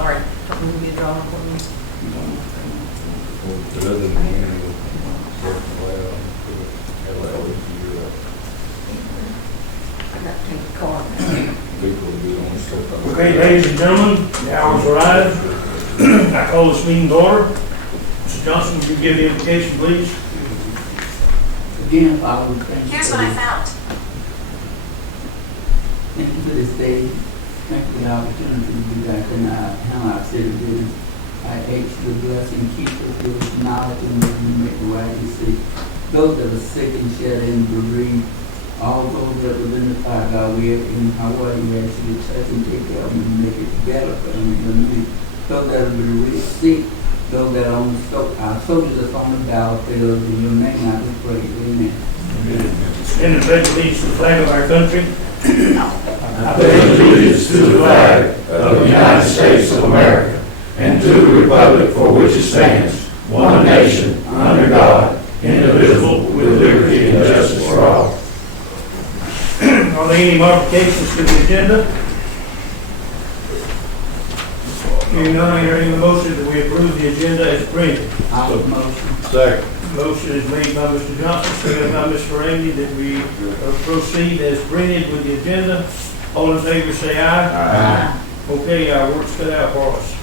sorry. Don't mean to be a drama for you. But other than that, I got to take the car. people will be on stuff. Okay, ladies and gentlemen, the hour's arrived. I call this meeting to order. Mr. Johnson, would you give the invocation, please? Again, Father, we thank you. Here's for what I this- found. Thank you for this day. Thank you for the opportunity to be back in our city business. I ask you to bless and keep us, give us knowledge and wisdom to make the right decision. Those that are sick and shed and bereaved, all those that were in the fire, God, we are in Hawaii, we ask you to touch and take care of them and make it better for them in the need. Those that are really sick, those that are on the our soldiers that's on the battlefield, in your name I do pray, amen. Stand and pledge allegiance to the flag of our country. I pledge allegiance to the flag of the United States of America and to the republic for which it stands, one nation, under God, indivisible, with liberty and justice for all. Are there any modifications to the agenda? Hearing none, I entertain a motion that we approve the agenda as printed. I motion. Second. Motion is made by Mr. Johnson, seconded by Mr. Ramey, that we proceed as printed with the agenda. All in favor say aye. Aye. Okay, our work's cut out for us.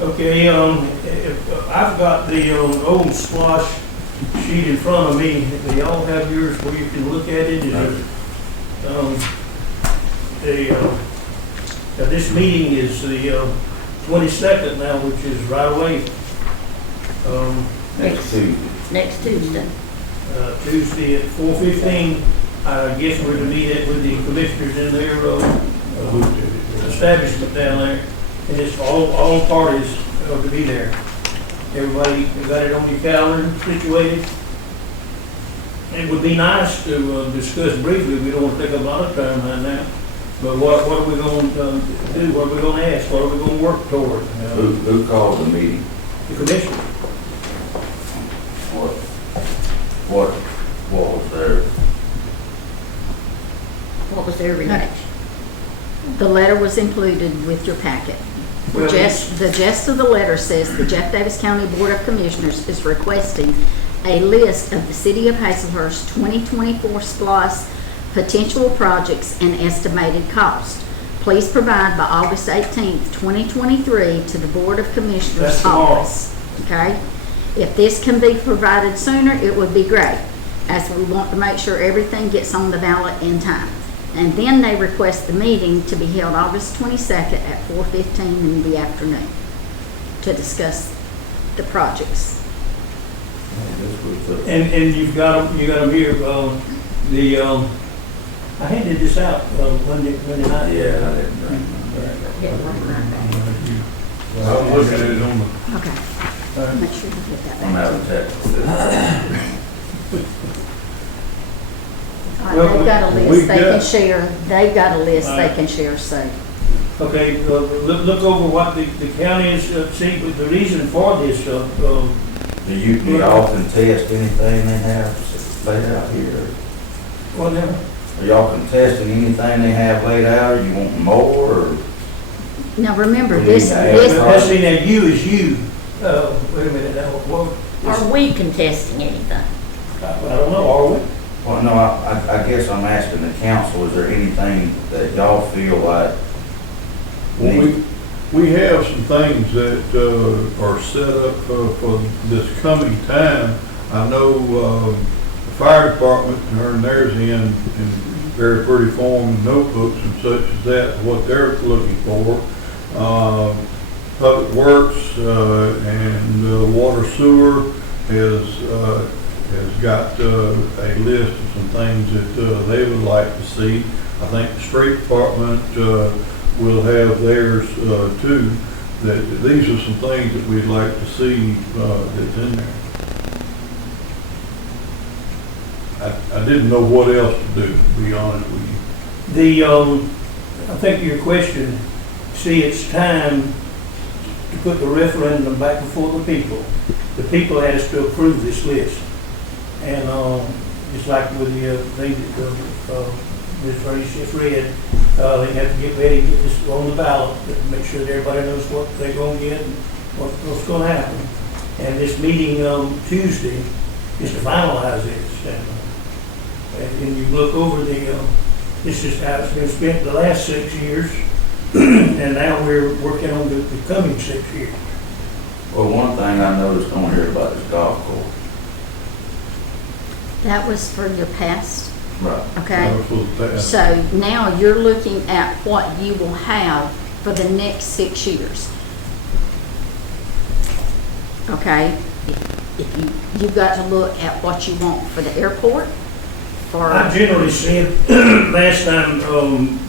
Okay, I've got the old splosh sheet in front of me. Do y'all have yours where you can look at it? This meeting is the 22nd now, which is right away. Next Tuesday. Tuesday at 4:15. I guess we're to meet it with the commissioners in their establishment down there. And it's all parties are to be there. Everybody, you got it on your calendar situated? It would be nice to discuss briefly. We don't want to take a lot of time right now. But what are we going to do? What are we going to ask? What are we going to work toward? Who called the meeting? The commission. What was there? What was their reaction? The letter was included with your packet. Well, The gist of the letter says the Jeff Davis County Board of Commissioners is requesting a list of the City of Hazelhurst 2024 SPLOST potential projects and estimated cost. Please provide by August 18th, 2023 to the Board of Commissioners That's tomorrow. office. Okay? If this can be provided sooner, it would be great, as we want to make sure everything gets on the ballot in time. And then they request the meeting to be held August 22nd at 4:15 in the afternoon to discuss the projects. And you've got them here. I handed this out Monday night. Yeah, I didn't bring I'm looking at it on the. Okay. Make sure you get that I'm back. having technical. All right, they've got a list we've they can got- share. They've got a list All they right. can share, so. Okay, look over what the county is, see, but the reason for this, Do you often test anything they have laid out here? whatever. Are y'all contesting anything they have laid out, or you want more, or? Now, remember, We this, need to add this, Testing that you is you. Wait a minute, now, what? Are we contesting anything? I don't know, are we? Well, no, I guess I'm asking the council, is there anything that y'all feel like? Well, we have some things that are set up for this coming time. I know the fire department turned theirs in very pretty form, notebooks and such as that, what they're looking for. Public Works and Water Sewer has got a list of some things that they would like to see. I think the street department will have theirs too. That these are some things that we'd like to see that's in there. I didn't know what else to do, to be honest with you. I think your question, see, it's time to put the referendum back before the people. The people has to approve this list. And it's like with the thing that this race is red. They have to get ready to get this on the ballot, to make sure that everybody knows what they're gonna get and what's gonna happen. And this meeting, Tuesday is to finalize this. And you look over this is how it's been spent the last 6 years, and now we're working on the coming 6 years. Well, one thing I noticed on here about this golf course. That was for your past, Right. okay? That was what that- So now you're looking at what you will have for the next 6 years. Okay? You've got to look at what you want for the airport, for, I generally said, last time,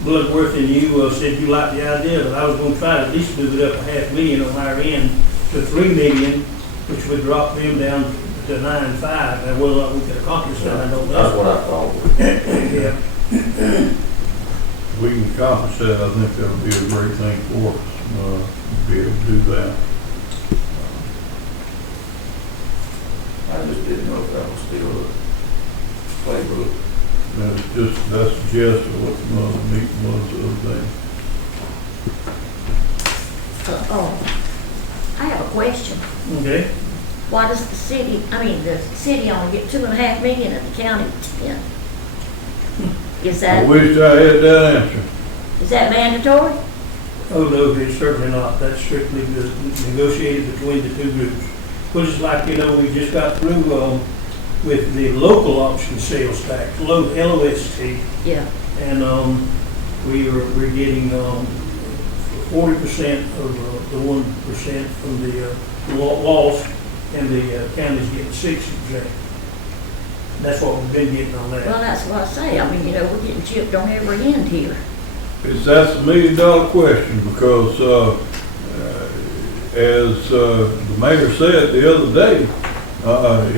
Bloodworth and you said you liked the idea, but I was gonna try to at least move it up $500,000 on our end to $3 million, which would drop them down to 9.5, and whether or not we could accomplish that, I don't That's know. what I thought. Yeah. If we can accomplish that, I think that'll be a great thing for us, to be able to do that. I just didn't know if that was still a playbook. That's the gist of what the meeting was the other day. I have a question. Okay, Why does the city only get 2.5 million and the county 10? Is I that, wish I had that answer. is that mandatory? oh no, it's certainly not, that's strictly negotiated between the two groups. Which is like, we just got through, with the local option sales tax, LOST. Yeah. And we're getting 40% of the 1% from the loss, and the county's getting 60%. That's what we've been getting on Well, that. that's what I say. We're getting chipped on every end here. That's $1 million question, because, as the mayor said the other day,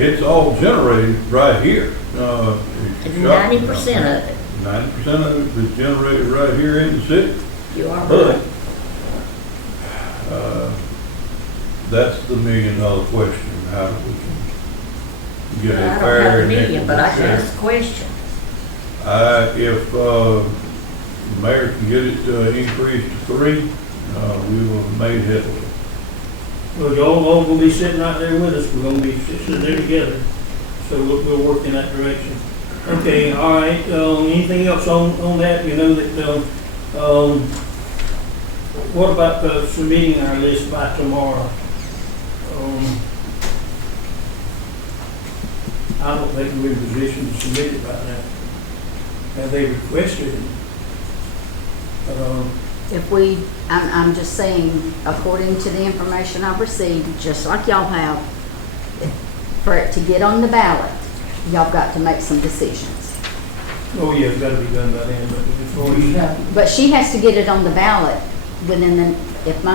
it's all generated right here. And 90% of it. 90% of it is generated right here in the city. You are But, right. that's the $1 million question, how we can get I a don't fair have a and million, equal but I can share. ask a question. If the mayor can get it increased to 3, we will have made headway. Well, y'all all gonna be sitting right there with us, we're gonna be sitting there together, so we'll work in that direction. Okay, all right, anything else on that, what about submitting our list by tomorrow? I don't think we're in a position to submit it right now. Now, they requested it. I'm just saying, according to the information I've received, just like y'all have, for it to get on the ballot, y'all got to make some decisions. Oh, yeah, it's gotta be done by then, but before you. But she has to get it on the ballot within if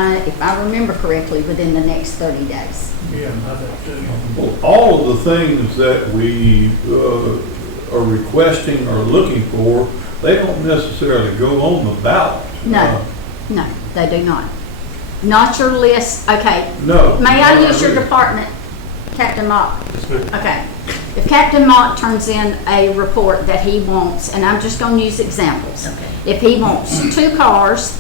I remember correctly, within the next 30 days. Yeah, I think so. Well, all of the things that we are requesting or looking for, they don't necessarily go on the ballot. No, no, they do not. Not your list, okay. No. May I use your department, Captain Mock? Okay. If Captain Mock turns in a report that he wants, and I'm just gonna use examples. Okay. If he wants 2 cars,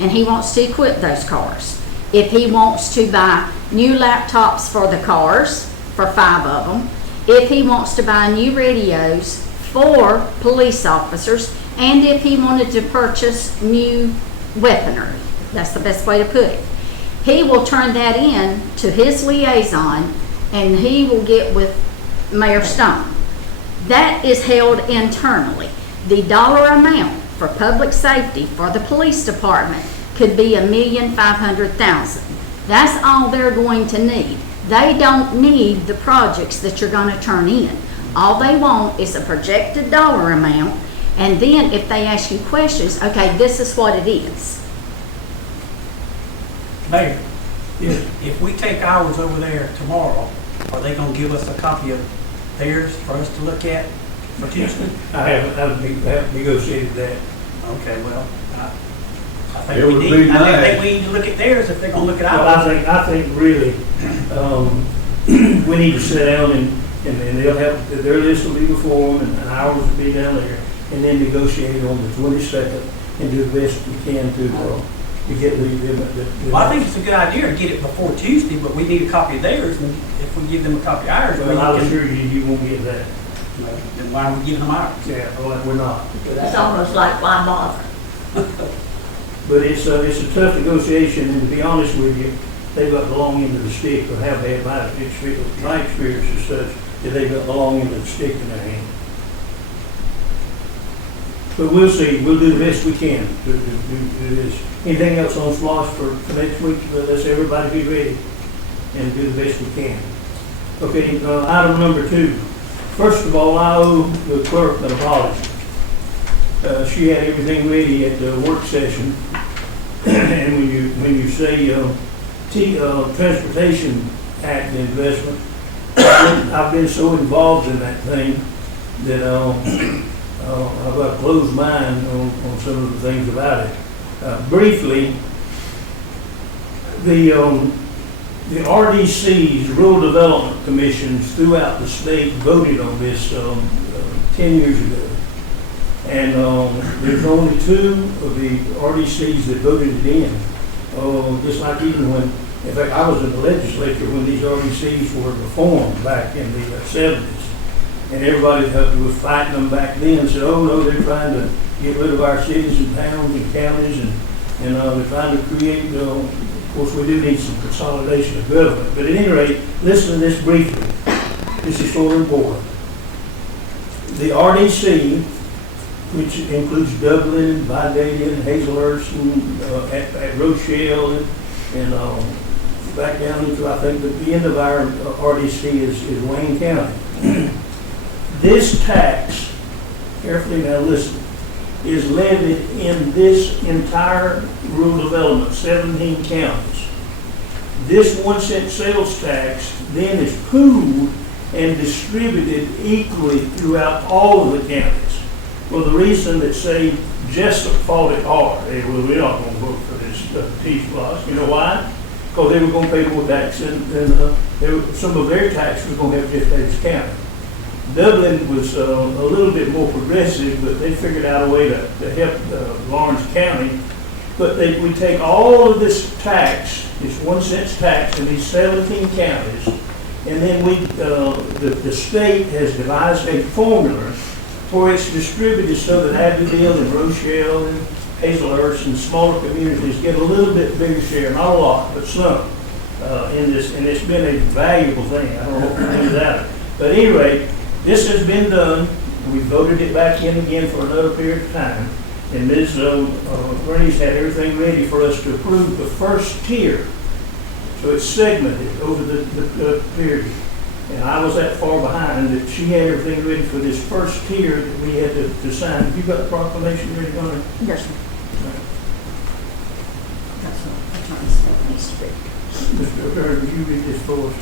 and he wants to equip those cars. If he wants to buy new laptops for the cars, for 5 of them. If he wants to buy new radios for police officers, and if he wanted to purchase new weaponry. That's the best way to put it. He will turn that in to his liaison, and he will get with Mayor Stone. That is held internally. The dollar amount for public safety for the police department could be $1,500,000. That's all they're going to need. They don't need the projects that you're going to turn in. All they want is a projected dollar amount, and then if they ask you questions, okay, this is what it is. Mayor, Yes. if we take ours over there tomorrow, are they gonna give us a copy of theirs for us to look at for Tuesday? I haven't negotiated that. Okay, well, I It think we would need, be I think nice. we need to look at theirs if they're gonna look at Well, ours. I think really, we need to sit down and they'll have, their list will be before them and ours will be down there. and then negotiate on the 22nd and do the best we can to get the. Well, I think it's a good idea to get it before Tuesday, but we need a copy of theirs, and if we give them a copy of ours, we Well, I'll can, assure you, you won't get that. then why are we giving them ours? Yeah, well, we're not. It's almost like, why bother? But it's a tough negotiation, and to be honest with you, they've got the long end of the stick, or have had my experience is such that they've got the long end of the stick in their hand. But we'll see, we'll do the best we can to do this. Anything else on SLOSS for next week? Let's everybody be ready and do the best we can. Okay, item number 2. First of all, I owe the clerk an apology. She had everything ready at the work session, and when you say Transportation Act investment, I've been so involved in that thing that I've got a closed mind on some of the things about it. Briefly, the RDCs, Rural Development Commissions throughout the state voted on this 10 years ago. And there's only 2 of the RDCs that voted it in. Just like even when, in fact, I was in the legislature when these RDCs were reformed back in the 70s. And everybody was fighting them back then and said, oh no, they're trying to get rid of our cities and towns and counties, and they're trying to create, of course, we do need some consolidation of government. But at any rate, listen to this briefly. This is sort of important. The RDC, which includes Dublin, and Vidalia, and Hazelhurst, and at Rochelle, and back down into, I think, the end of our RDC is Wayne County. This tax, carefully now listen, is levied in this entire rural development, 17 counties. This 1-cent sales tax then is pooled and distributed equally throughout all of the counties. Well, the reason that, say, Jessup fought it hard, they were, we're not going to vote for this T-SPLOST. You know why? Because they were going to pay more tax, and some of their tax was going to have Jeff Davis County. Dublin was a little bit more progressive, but they figured out a way to help Lawrence County. But we take all of this tax, this 1-cent tax in these 17 counties, and then the state has devised a formula where it's distributed so that Abbeville and Rochelle and Hazelhurst and smaller communities get a little bit bigger share, not a lot, but some in this, and it's been a valuable thing. I don't know what to do without it. But at any rate, this has been done. We voted it back in again for another period of time, and Ms. Bernice had everything ready for us to approve the first tier. So it's segmented over the period. And I was that far behind that she had everything ready for this first tier that we had to sign. Have you got the proclamation ready, Gunnar? Yes, sir. That's what Attorney Smith needs to read. Mr. Attorney, will you read this for us?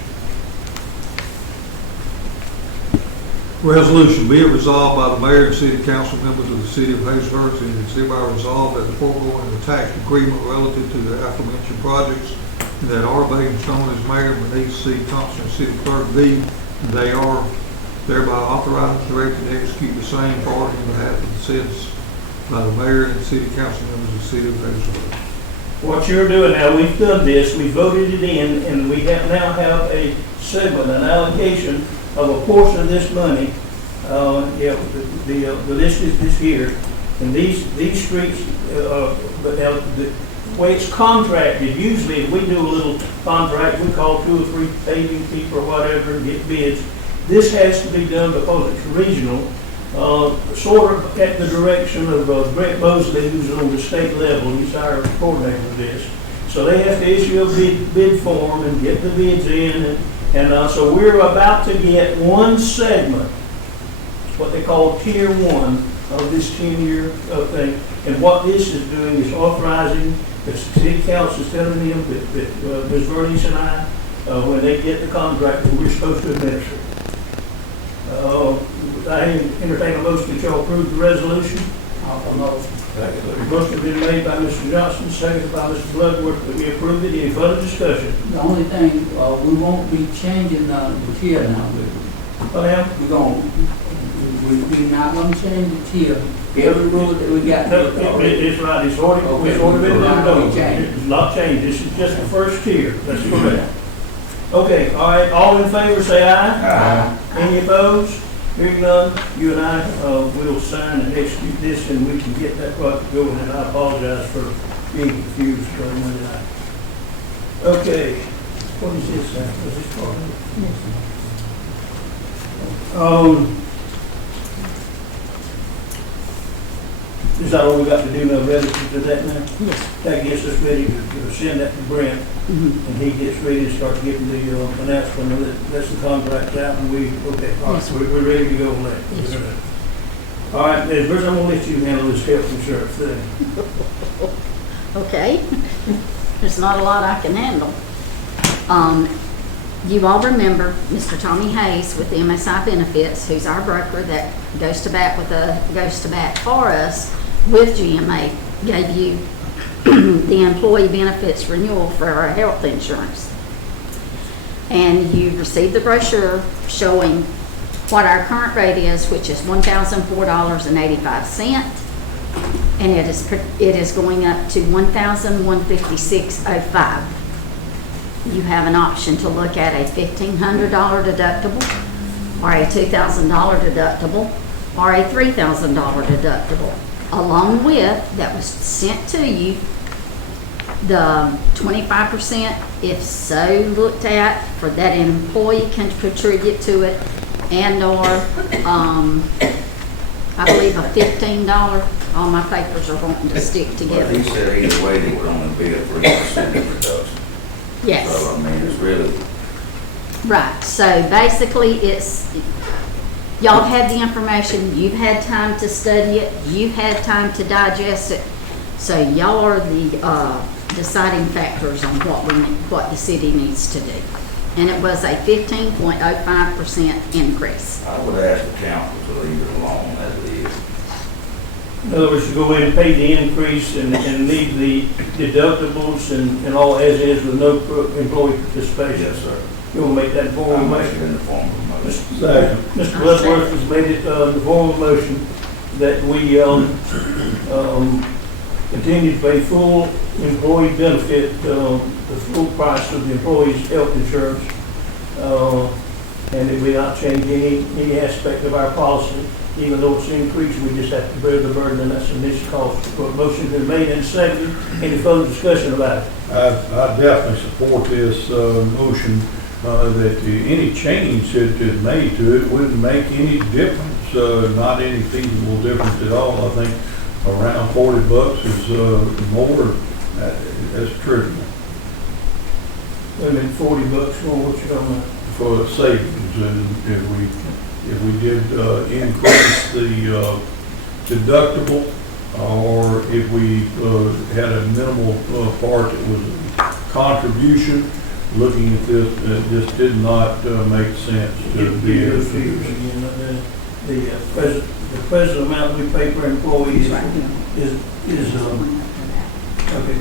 Resolution, be it resolved by the mayor and city council members of the city of Hazelhurst, and it is hereby resolved that the foregoing is a tax agreement relative to the aforementioned projects, and that R. Baines, known as Mayor Bernice C. Thompson, city clerk, be, and they are thereby authorized, directed, and execute the same part on behalf of the citizens by the mayor and city council members of the city of Hazelhurst. What you're doing now, we've done this, we voted it in, and we now have a segment, an allocation of a portion of this money. The list is here, and these streets, but now the way it's contracted, usually if we do a little contract, we call 2 or 3 paving people or whatever and get bids. This has to be done because it's regional, sort of at the direction of Brett Mosley, who's on the state level. He's our coordinator of this. So they have to issue a bid form and get the bids in, and so we're about to get one segment, what they call Tier 1 of this 10-year thing. And what this is doing is authorizing, the city council is telling them that Ms. Bernice and I, when they get the contract, that we're supposed to administer. I entertain a motion that y'all approve the resolution. Motion has been made by Mr. Johnson, seconded by Mr. Bloodworth, that we approve it. Any further discussion? The only thing, we won't be changing the tier now, Well, now, we're we're not gonna change it till every road that we got. It's right, it's already been done, it's not changed, this is just the first tier, that's correct. Okay, all right, all in favor, say aye. Any opposed? Hearing none, you and I, will sign and execute this, and we can get that project going, and I apologize for being confused during Monday night. Okay, what is this, is this part of it? Is that all we got to do now, relative to that now? Yes. That gets us ready to send that to Brent, and he gets ready to start getting the announcement, that's the contract out, and okay, all right, Yes. we're ready to go on that. Yes. All right, Ms. Bruce, I'm gonna let you handle this health insurance thing. Okay, there's not a lot I can handle. You all remember Mr. Tommy Hayes with the MSI Benefits, who's our broker that goes to bat for us with GMA, gave you the employee benefits renewal for our health insurance. And you received the brochure showing what our current rate is, which is $1,004.85. And it is going up to $1,156.05. You have an option to look at a $1,500 deductible, or a $2,000 deductible, or a $3,000 deductible. Along with, that was sent to you, the 25%, if so looked at, for that an employee can contribute to it, and or, I believe a $15, all my papers are wanting to stick But together. he said either way, it would only be a 3% reduction. Yes. So, I mean, it's really, Right, so basically it's, y'all have had the information, you've had time to study it, you've had time to digest it, so y'all are the deciding factors on what the city needs to do. And it was a 15.05% increase. I would ask the council to leave it alone as it is. In other words, to go in and pay the increase and leave the deductibles and all as is with no employee participation. Yes, sir. You will make that form I'll of make motion? it in the form of a motion. Second. Mr. Bloodworth has made it in the form of motion that we continue to pay full employee benefit, the full price of the employee's health insurance, and that we not change any aspect of our policy. Even though it's increased, we just have to bear the burden, and that's an initial cost. But motion's been made and seconded. Any further discussion about it? I definitely support this motion, that any change that is made to it wouldn't make any difference, not any feasible difference at all. I think around $40 is more, that's trivial And then $40 more, what you talking about? for savings. And if we did increase the deductible, or if we had a minimal part that was a contribution, looking at this, this did not make sense to be Give able those to. figures again. The present amount we pay per employee is okay.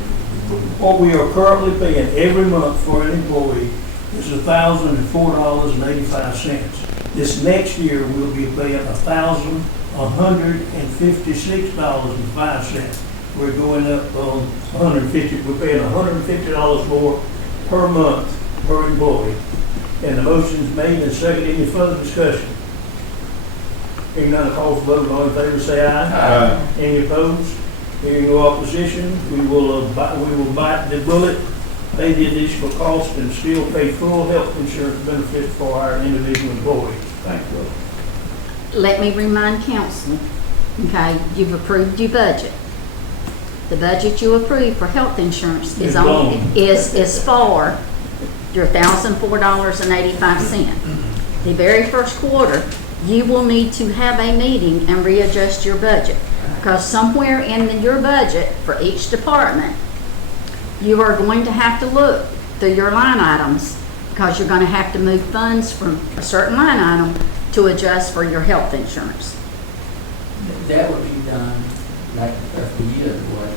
What we are currently paying every month for an employee is $1,004.85. This next year, we'll be paying $1,156.05. We're going up we're paying $150 more per month per employee. And the motion's made and seconded. Any further discussion? Hearing none, call for vote. All in favor, say aye. Aye. Any opposed? Hearing no opposition, we will bite the bullet, pay the additional cost, and still pay full health insurance benefit for our individual employees. Thank you. Let me remind council, okay, you've approved your budget. The budget you approved for health insurance is for your $1,004.85. The very first quarter, you will need to have a meeting and readjust your budget. Because somewhere in your budget for each department, you are going to have to look through your line items, because you're going to have to move funds from a certain line item to adjust for your health insurance. That would be done like a couple of years ago.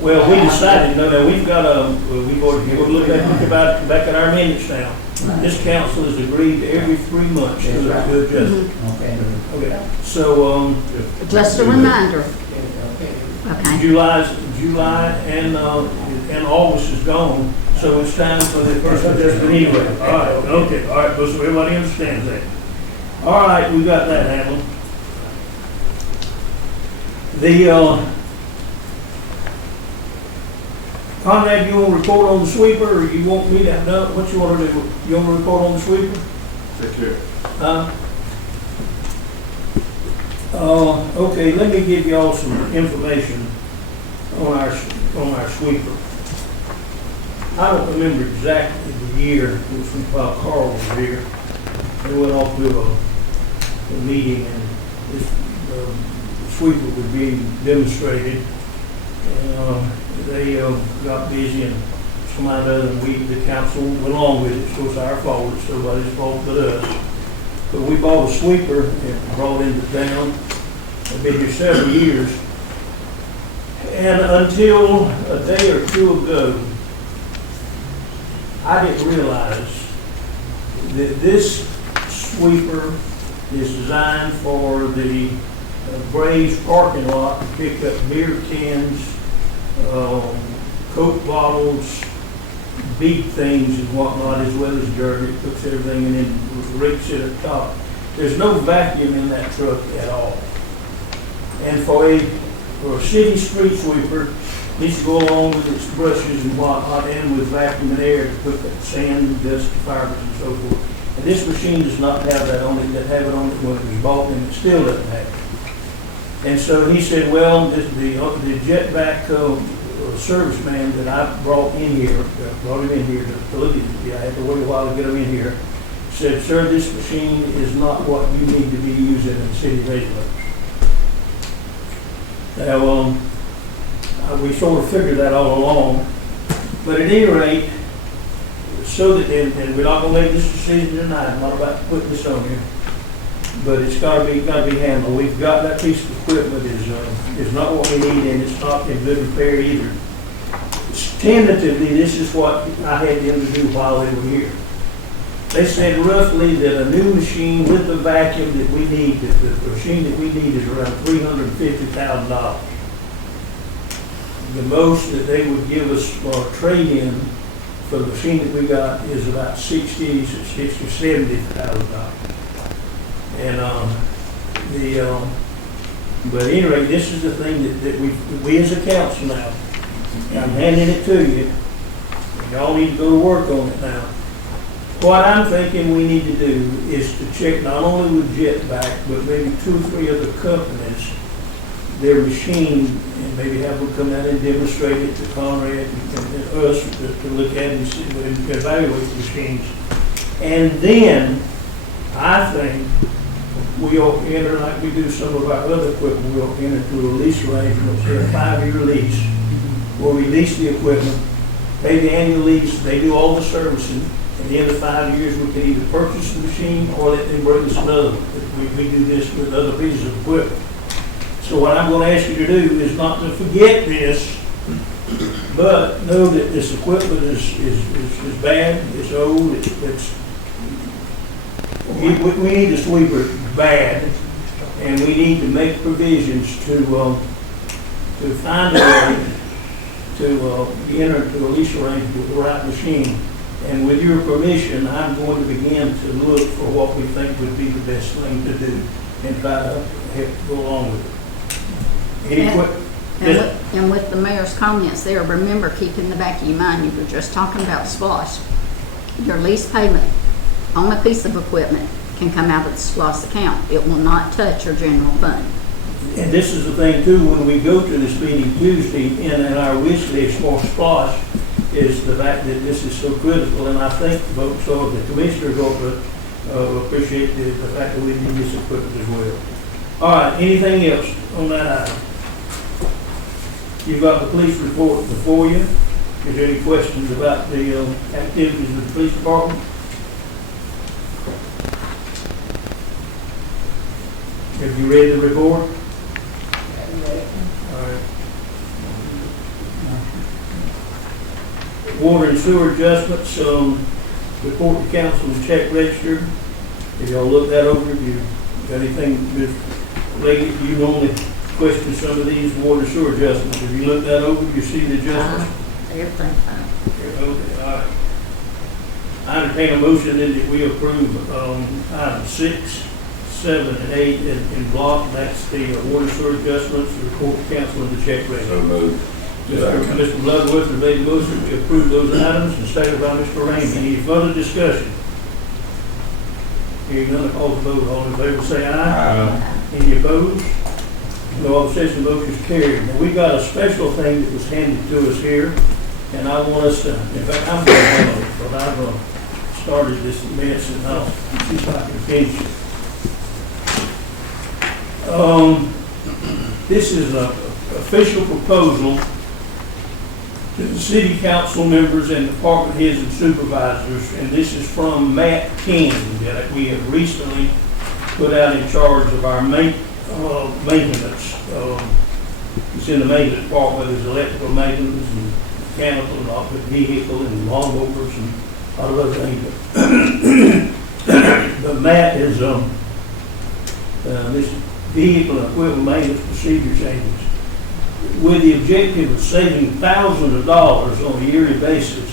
Well, we decided, no, we've got we've already, we'll look back at our minutes now. This council has agreed to every 3 months to adjust. Okay. Okay, so, Just a reminder, okay? July and August is gone, so it's time for the first adjustment anyway. All right, okay, all right, so everybody understands that. All right, we got that handled. Conrad, you want to report on the sweeper, or you want me to, no, what you want to do? You want to report on the sweeper? Take care. Okay, let me give y'all some information on our sweeper. I don't remember exactly the year which while Carl was here. They went off to a meeting, and this sweeper was being demonstrated. And they got busy, and somebody other than we, the council, went along with it. So it's our fault. It's nobody's fault but us. But we bought a sweeper and brought it into town. I've been here several years. And until a day or two ago, I didn't realize that this sweeper is designed for the Braves parking lot to pick up beer cans, Coke bottles, big things and whatnot, as well as dirt. It puts everything and then rakes it at the top. There's no vacuum in that truck at all. And for a city street sweeper, it needs to go along with its brushes and whatnot, and with vacuum and air to put that sand, dust, fibers, and so forth. And this machine does not have that on it. That have it on it when it was bought, and it still doesn't have it. And so he said, well, the jetback serviceman that I brought him in here to look at it, I had to wait a while to get him in here, said, sir, this machine is not what you need to be using in the city of Hazelhurst. Now, we sort of figured that all along, but at any rate, so that, and we're not going to make this decision tonight. I'm not about to put this on here, but it's got to be handled. We've got that piece of equipment is not what we need, and it's not in good repair either. Tentatively, this is what I had them to do while they were here. They said roughly that a new machine with the vacuum that we need, that the machine that we need is around $350,000. The most that they would give us for a trade-in for the machine that we got is about $70,000. And but anyway, this is the thing that we as a council now, I'm handing it to you. Y'all need to go to work on it now. What I'm thinking we need to do is to check not only with Jetback, but maybe 2 or 3 other companies, their machine, and maybe have them come out and demonstrate it to Conrad and us to look at and see, and evaluate the machines. And then I think we ought to enter, like we do some of our other equipment, we ought to enter into a lease arrangement, say a 5-year lease, where we lease the equipment, pay the annual lease, they do all the servicing. At the end of 5 years, we can either purchase the machine or let them bring us another one. We do this with other pieces of equipment. So what I'm going to ask you to do is not to forget this, but know that this equipment is bad, it's old, we need a sweeper bad, and we need to make provisions to find a way to enter into a lease arrangement with the right machine. And with your permission, I'm going to begin to look for what we think would be the best thing to do and try to help go along with it. And with the mayor's comments there, remember, keep in the back of your mind, you were just talking about SPOS. Your lease payment on a piece of equipment can come out of the SPOS account. It will not touch your general fund. And this is the thing too, when we go to this meeting Tuesday, in our wish list for SPOS, is the fact that this is so critical, and I think folks, so the commissioners ought to appreciate the fact that we need this equipment as well. All right, anything else on that item? You've got the police report before you. Is there any questions about the activities of the police department? Have you read the report? All right. Water and sewer adjustments, report to council and check register. If y'all look that over, if you got anything, Ms. Leggett, you normally question some of these water and sewer adjustments. If you look that over, you see the adjustments. Everything's fine. Okay, all right. I entertain a motion that we approve, items 6, 7, and 8 in block. That's the water sewer adjustments, report to council and the check register. So moved. Mr. Bloodworth has made the motion to approve those items, and seconded by Mr. Rainey. Any further discussion? Hearing none, call the vote. All in favor say aye. Any opposed? No opposition, motion is carried. Now, we got a special thing that was handed to us here, and I want us to, in fact, I'm going to handle it, but I've started this mess, and I'll see if I can finish it. This is an official proposal to the city council members and department heads and supervisors, and this is from Matt King that we have recently put out in charge of our maintenance. It's in the maintenance department. There's electrical maintenance and mechanical and all the vehicle and lawnmowers and all of other things. But Matt is this vehicle and equipment maintenance procedure changes, with the objective of saving thousands of dollars on a yearly basis.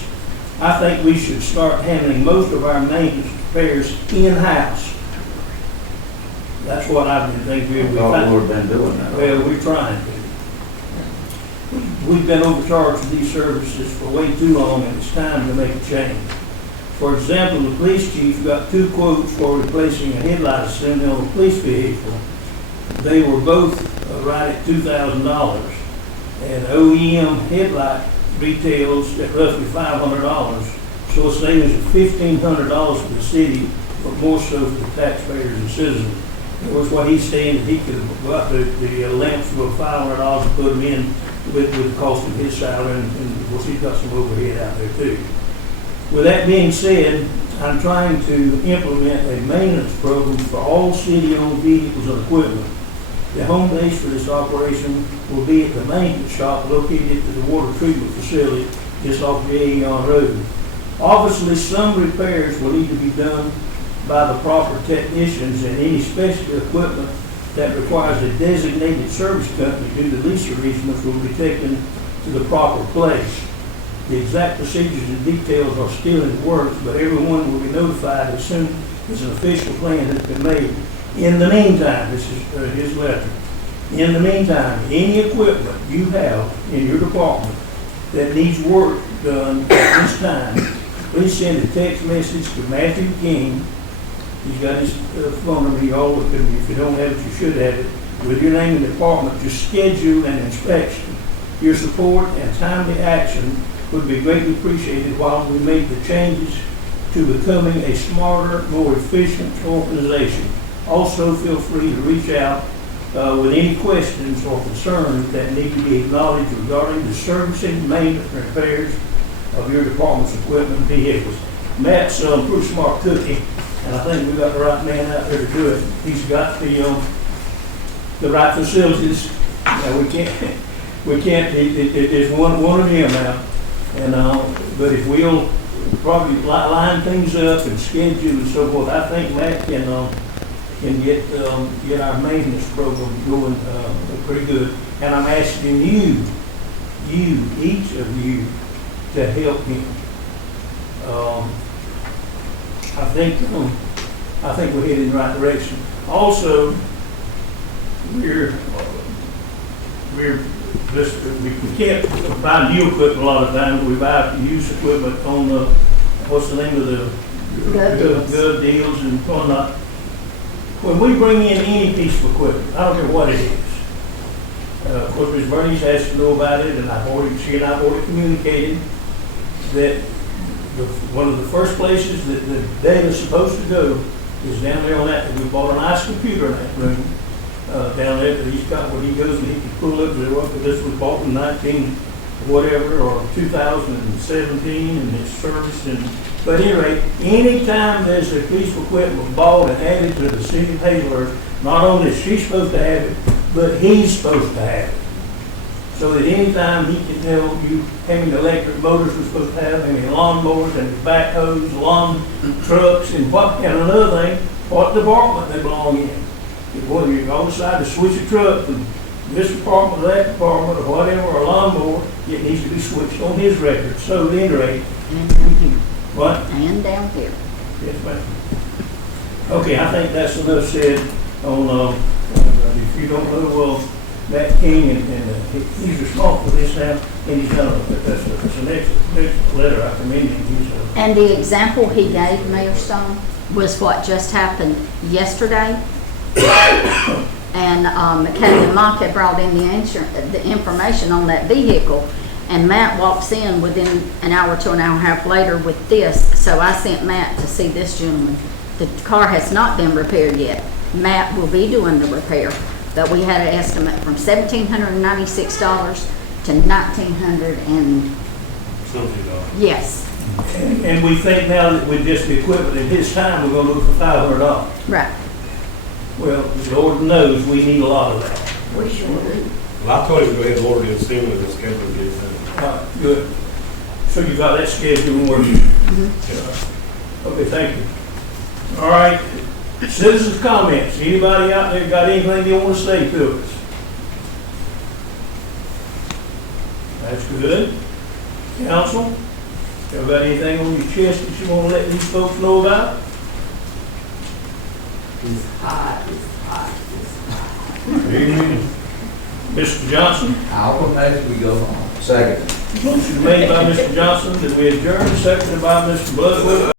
I think we should start handling most of our maintenance repairs in-house. That's what I've been thinking. I thought we've been doing that. Well, we're trying to. We've been overcharged for these services for way too long, and it's time to make a change. For example, the police chief got 2 quotes for replacing a headlight assembly on a police vehicle. They were both right at $2,000, and OEM headlight retails at roughly $500. So it's savings of $1,500 for the city, but more so for the taxpayers and citizens. Of course, what he's saying is he could go out to the lamps for $500 and put them in with the cost of his salary, and of course he's got some overhead out there too. With that being said, I'm trying to implement a maintenance program for all city-owned vehicles and equipment. The home base for this operation will be at the maintenance shop located at the water treatment facility just off the Aeon Road. Obviously, some repairs will need to be done by the proper technicians, and any special equipment that requires a designated service company due to lease arrangements will be taken to the proper place. The exact procedures and details are still in the works, but everyone will be notified as soon as an official plan has been made. In the meantime, this is his letter. In the meantime, any equipment you have in your department that needs work done at this time, please send a text message to Matthew King. He's got his phone number. Y'all look at him. If you don't have it, you should have it. With your name and department, to schedule an inspection. Your support and timely action would be greatly appreciated while we make the changes to becoming a smarter, more efficient organization. Also, feel free to reach out with any questions or concerns that need to be acknowledged regarding the servicing, maintenance, and repairs of your department's equipment and vehicles. Matt's a pretty smart cookie, and I think we've got the right man out there to do it. He's got the right facilities. We can't. There's one of them now, and but if we'll probably line things up and schedule and so forth, I think Matt can get our maintenance program going pretty good. And I'm asking you, each of you, to help him. I think we're heading in the right direction. Also, we can't buy new equipment a lot of times. We buy used equipment on the, what's the name of the good deals and whatnot. When we bring in any piece of equipment, I don't care what it is. Of course, Ms. Bernice has to know about it, and she and I have already communicated that one of the first places that the data is supposed to go is down there on that. We bought a nice computer in that room down there that he's got where he goes and he can pull up this was bought in 2017 or 2017, and it's serviced. But anyway, anytime there's a piece of equipment bought and added to the city of Hazelhurst, not only is she supposed to have it, but he's supposed to have it. so that anytime he can tell you how many electric motors we're supposed to have, how many lawnmowers and backhoes, lawn trucks, and what, and another thing, what department they belong in. If one of you all decide to switch a truck from this department to that department, or whatever, or a lawnmower, it needs to be switched on his record, so at any rate, And down here, what? and down here. Yes, ma'am. Okay, I think that's enough said on, if you don't know, Matt King, and he's responsible for this now, and he's done it. That's an excellent letter, I commend him. He's, And the example he gave, Mayor Stone, was what just happened yesterday. And McKay and Mock had brought in the information on that vehicle, and Matt walks in within an hour to an hour and a half later with this. So I sent Matt to see this gentleman. The car has not been repaired yet. Matt will be doing the repair, but we had an estimate from $1,796 to $1,900 and, yes, and we think now that with just the equipment in his time, we're gonna do it for $500. right. Well, the Lord knows we need a lot of that. We sure do. Well, I told him to go ahead and order it soon with this schedule to get it done. All right, good. So you got that schedule working? Okay, thank you. All right, citizens' comments. Anybody out there got anything they want to say to us? That's good. Council, you got anything on your chest that you want to let these folks know about? It's hot, it's hot, it's hot. Amen. Mr. Johnson? I'll propose we go home. Second. Motion made by Mr. Johnson that we adjourn, seconded by Mr. Bloodwood.